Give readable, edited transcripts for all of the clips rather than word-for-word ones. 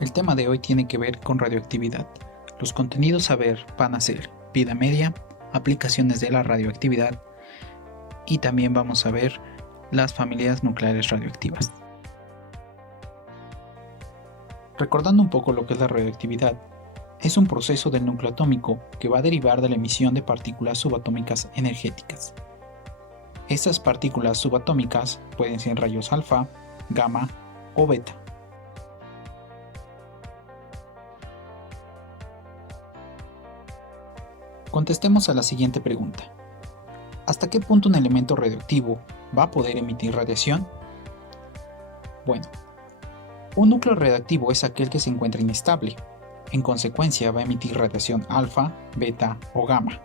El tema de hoy tiene que ver con radioactividad. Los contenidos a ver van a ser vida media, aplicaciones de la radioactividad y también vamos a ver las familias nucleares radioactivas. Recordando un poco lo que es la radioactividad, es un proceso del núcleo atómico que va a derivar de la emisión de partículas subatómicas energéticas. Estas partículas subatómicas pueden ser rayos alfa, gamma o beta. Contestemos a la siguiente pregunta. ¿Hasta qué punto un elemento radioactivo va a poder emitir radiación? Bueno, un núcleo radioactivo es aquel que se encuentra inestable. En consecuencia, va a emitir radiación alfa, beta o gamma.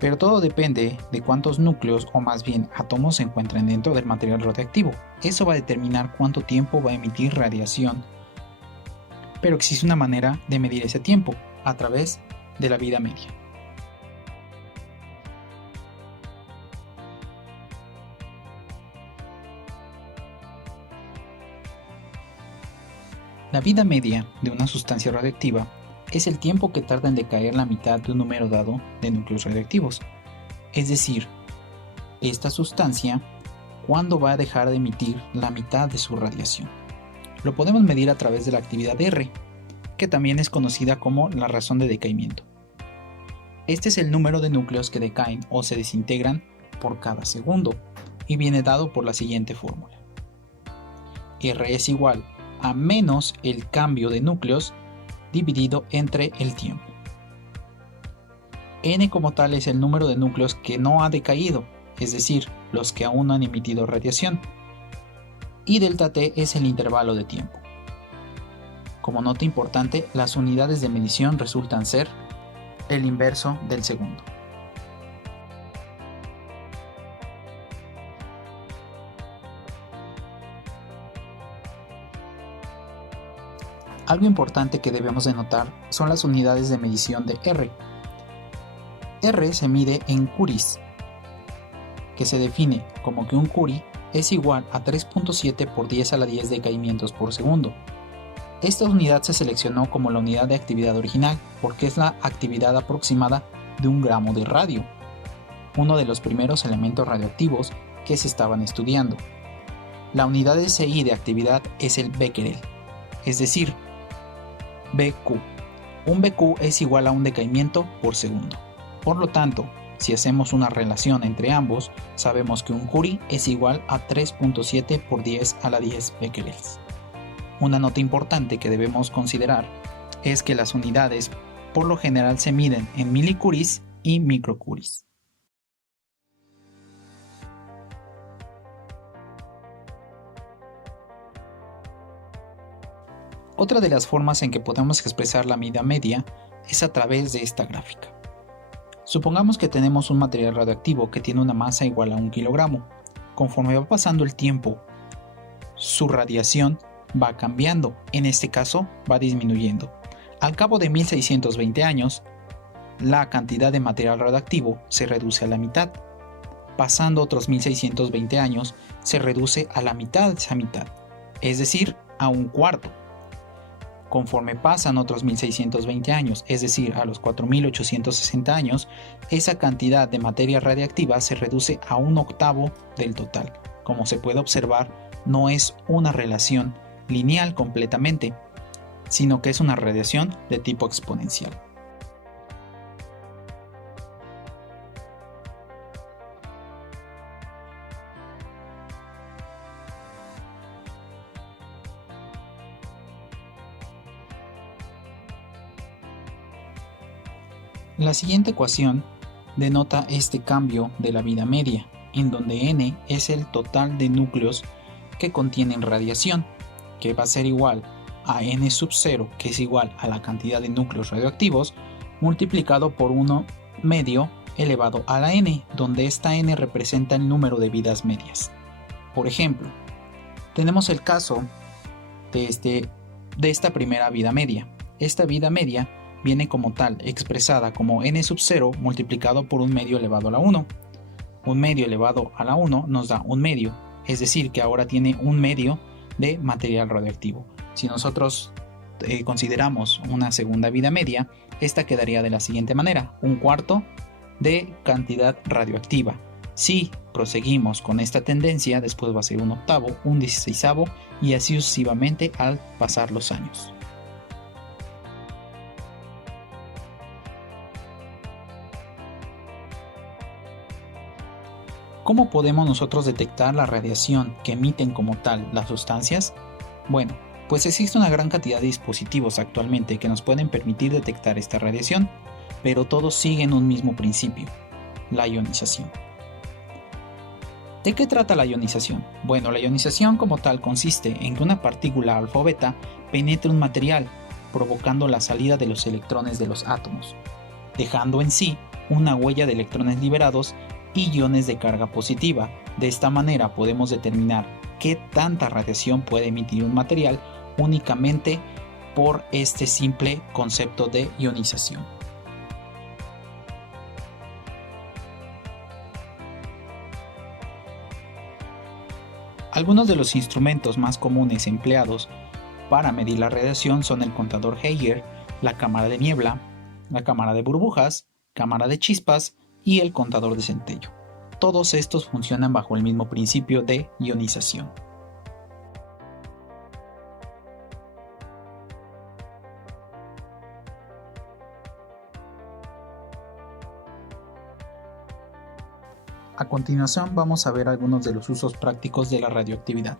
Pero todo depende de cuántos núcleos o más bien átomos se encuentran dentro del material radioactivo. Eso va a determinar cuánto tiempo va a emitir radiación. Pero existe una manera de medir ese tiempo, a través de la vida media. La vida media de una sustancia radioactiva es el tiempo que tarda en decaer la mitad de un número dado de núcleos radioactivos. Es decir, esta sustancia, ¿cuándo va a dejar de emitir la mitad de su radiación? Lo podemos medir a través de la actividad R, que también es conocida como la razón de decaimiento. Este es el número de núcleos que decaen o se desintegran por cada segundo y viene dado por la siguiente fórmula. R es igual a menos el cambio de núcleos dividido entre el tiempo. N como tal es el número de núcleos que no ha decaído, es decir, los que aún no han emitido radiación, y delta T es el intervalo de tiempo. Como nota importante, las unidades de medición resultan ser el inverso del segundo. Algo importante que debemos de notar son las unidades de medición de R. R se mide en curies, que se define como que un curie es igual a 3.7 por 10 a la 10 decaimientos por segundo. Esta unidad se seleccionó como la unidad de actividad original porque es la actividad aproximada de 1 gramo de radio, uno de los primeros elementos radioactivos que se estaban estudiando. La unidad de SI de actividad es el becquerel, es decir, BQ. Un BQ es igual a un decaimiento por segundo. Por lo tanto, si hacemos una relación entre ambos, sabemos que un curie es igual a 3.7 por 10 a la 10 becquerels. Una nota importante que debemos considerar es que las unidades por lo general se miden en milicuries y microcuries. Otra de las formas en que podemos expresar la vida media es a través de esta gráfica. Supongamos que tenemos un material radioactivo que tiene una masa igual a 1 kilogramo. Conforme va pasando el tiempo, su radiación va cambiando, en este caso va disminuyendo. Al cabo de 1620 años, la cantidad de material radioactivo se reduce a la mitad. Pasando otros 1620 años, se reduce a la mitad de esa mitad, es decir, a un cuarto. Conforme pasan otros 1620 años, es decir, a los 4860 años, esa cantidad de materia radiactiva se reduce a un octavo del total. Como se puede observar, no es una relación lineal completamente, sino que es una radiación de tipo exponencial. La siguiente ecuación denota este cambio de la vida media, en donde N es el total de núcleos que contienen radiación, que va a ser igual a N sub 0, que es igual a la cantidad de núcleos radioactivos, multiplicado por 1 medio elevado a la N, donde esta N representa el número de vidas medias. Por ejemplo, tenemos el caso de esta primera vida media. Esta vida media viene como tal expresada como n sub 0 multiplicado por 1 medio elevado a la 1. 1 medio elevado a la 1 nos da 1 medio, es decir que ahora tiene 1 medio de material radioactivo. Si nosotros consideramos una segunda vida media, esta quedaría de la siguiente manera: un cuarto de cantidad radioactiva. Si proseguimos con esta tendencia, después va a ser un octavo, un 16avo y así sucesivamente al pasar los años. ¿Cómo podemos nosotros detectar la radiación que emiten como tal las sustancias? Bueno, pues existe una gran cantidad de dispositivos actualmente que nos pueden permitir detectar esta radiación, pero todos siguen un mismo principio: la ionización. ¿De qué trata la ionización? Bueno, la ionización como tal consiste en que una partícula alfa o beta penetre un material, provocando la salida de los electrones de los átomos, dejando en sí una huella de electrones liberados y iones de carga positiva. De esta manera podemos determinar qué tanta radiación puede emitir un material únicamente por este simple concepto de ionización. Algunos de los instrumentos más comunes empleados para medir la radiación son el contador Geiger, la cámara de niebla, la cámara de burbujas, cámara de chispas y el contador de centello. Todos estos funcionan bajo el mismo principio de ionización. A continuación vamos a ver algunos de los usos prácticos de la radioactividad.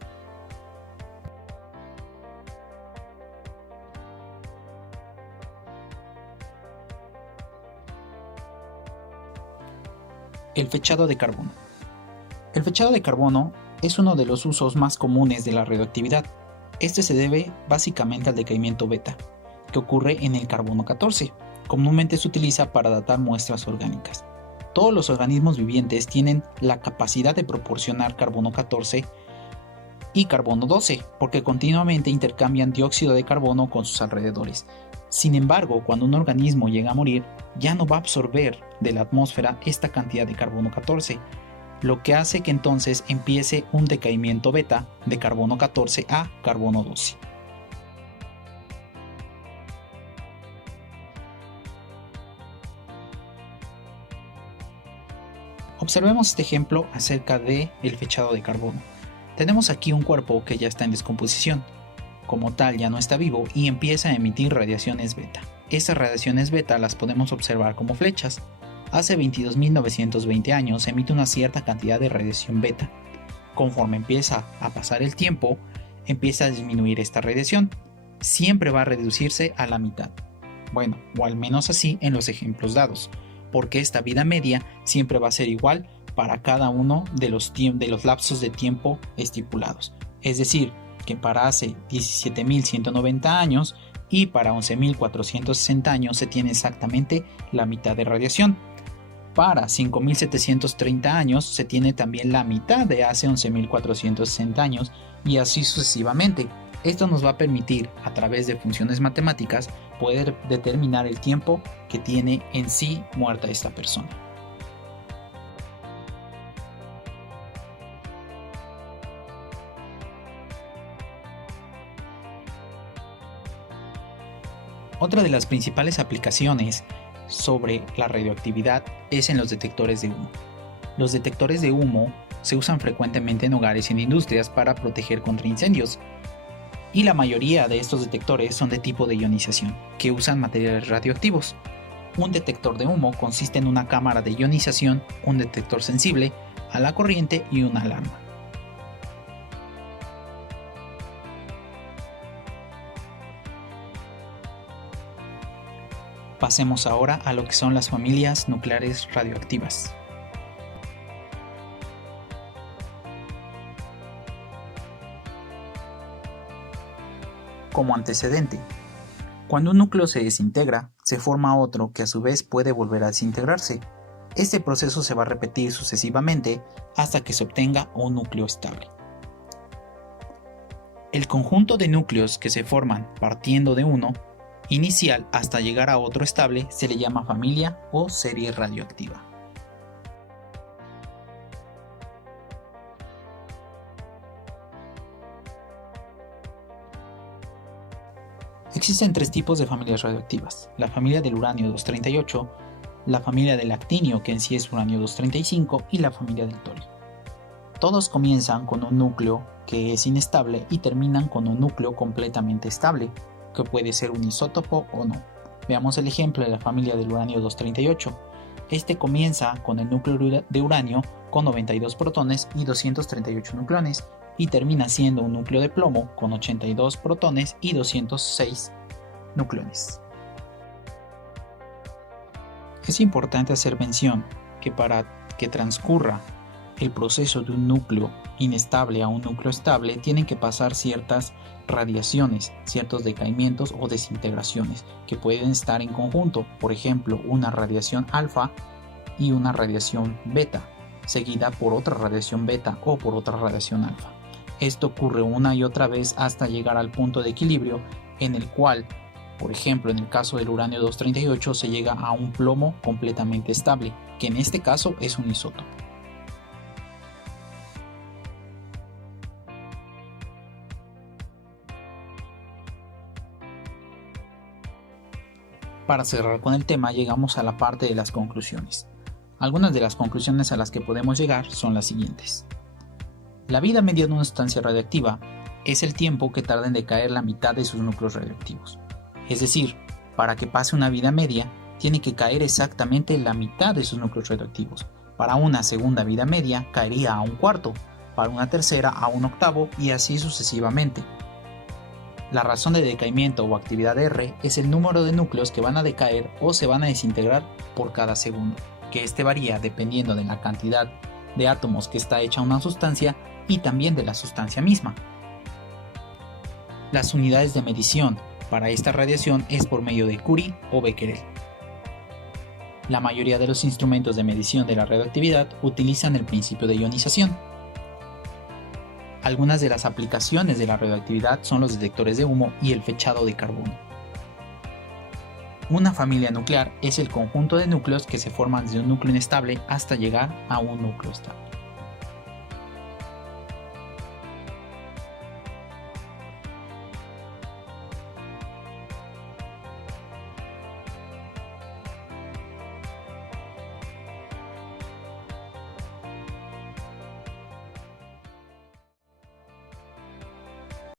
El fechado de carbono. El fechado de carbono es uno de los usos más comunes de la radioactividad. Este se debe básicamente al decaimiento beta, que ocurre en el carbono 14. Comúnmente se utiliza para datar muestras orgánicas. Todos los organismos vivientes tienen la capacidad de proporcionar carbono 14 y carbono 12, porque continuamente intercambian dióxido de carbono con sus alrededores. Sin embargo, cuando un organismo llega a morir, ya no va a absorber de la atmósfera esta cantidad de carbono 14, lo que hace que entonces empiece un decaimiento beta de carbono 14 a carbono 12. Observemos este ejemplo acerca del fechado de carbono. Tenemos aquí un cuerpo que ya está en descomposición. Como tal, ya no está vivo y empieza a emitir radiaciones beta. Estas radiaciones beta las podemos observar como flechas. Hace 22.920 años emite una cierta cantidad de radiación beta. Conforme empieza a pasar el tiempo, empieza a disminuir esta radiación. Siempre va a reducirse a la mitad. Bueno, o al menos así en los ejemplos dados, porque esta vida media siempre va a ser igual para cada uno de los lapsos de tiempo estipulados. Es decir, que para hace 17.190 años y para 11.460 años se tiene exactamente la mitad de radiación. Para 5.730 años se tiene también la mitad de hace 11.460 años y así sucesivamente. Esto nos va a permitir, a través de funciones matemáticas, poder determinar el tiempo que tiene en sí muerta esta persona. Otra de las principales aplicaciones sobre la radioactividad es en los detectores de humo. Los detectores de humo se usan frecuentemente en hogares y en industrias para proteger contra incendios, y la mayoría de estos detectores son de tipo de ionización, que usan materiales radioactivos. Un detector de humo consiste en una cámara de ionización, un detector sensible a la corriente y una alarma. Pasemos ahora a lo que son las familias nucleares radioactivas. Como antecedente, cuando un núcleo se desintegra, se forma otro que a su vez puede volver a desintegrarse. Este proceso se va a repetir sucesivamente hasta que se obtenga un núcleo estable. El conjunto de núcleos que se forman partiendo de uno inicial hasta llegar a otro estable se le llama familia o serie radioactiva. Existen tres tipos de familias radioactivas: la familia del uranio 238, la familia del actinio, que en sí es uranio 235, y la familia del torio. Todos comienzan con un núcleo que es inestable y terminan con un núcleo completamente estable, que puede ser un isótopo o no. Veamos el ejemplo de la familia del uranio 238. Este comienza con el núcleo de uranio con 92 protones y 238 nucleones, y termina siendo un núcleo de plomo con 82 protones y 206 nucleones. Es importante hacer mención que para que transcurra el proceso de un núcleo inestable a un núcleo estable tienen que pasar ciertas radiaciones, ciertos decaimientos o desintegraciones que pueden estar en conjunto, por ejemplo una radiación alfa y una radiación beta, seguida por otra radiación beta o por otra radiación alfa. Esto ocurre una y otra vez hasta llegar al punto de equilibrio en el cual, por ejemplo, en el caso del uranio 238 se llega a un plomo completamente estable, que en este caso es un isótopo. Para cerrar con el tema, llegamos a la parte de las conclusiones. Algunas de las conclusiones a las que podemos llegar son las siguientes. La vida media de una sustancia radioactiva es el tiempo que tarda en decaer la mitad de sus núcleos radioactivos. Es decir, para que pase una vida media, tiene que caer exactamente la mitad de sus núcleos radioactivos. Para una segunda vida media, caería a un cuarto, para una tercera a un octavo y así sucesivamente. La razón de decaimiento o actividad R es el número de núcleos que van a decaer o se van a desintegrar por cada segundo, que este varía dependiendo de la cantidad de átomos que está hecha una sustancia y también de la sustancia misma. Las unidades de medición para esta radiación es por medio de Curie o Becquerel. La mayoría de los instrumentos de medición de la radioactividad utilizan el principio de ionización. Algunas de las aplicaciones de la radioactividad son los detectores de humo y el fechado de carbono. Una familia nuclear es el conjunto de núcleos que se forman desde un núcleo inestable hasta llegar a un núcleo estable.